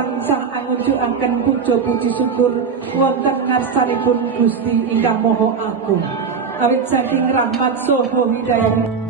tansah angujukaken puja puji syukur wonten ngarsanipun Gusti ingkang Maha Agung. Awit saking rahmat saha hidayah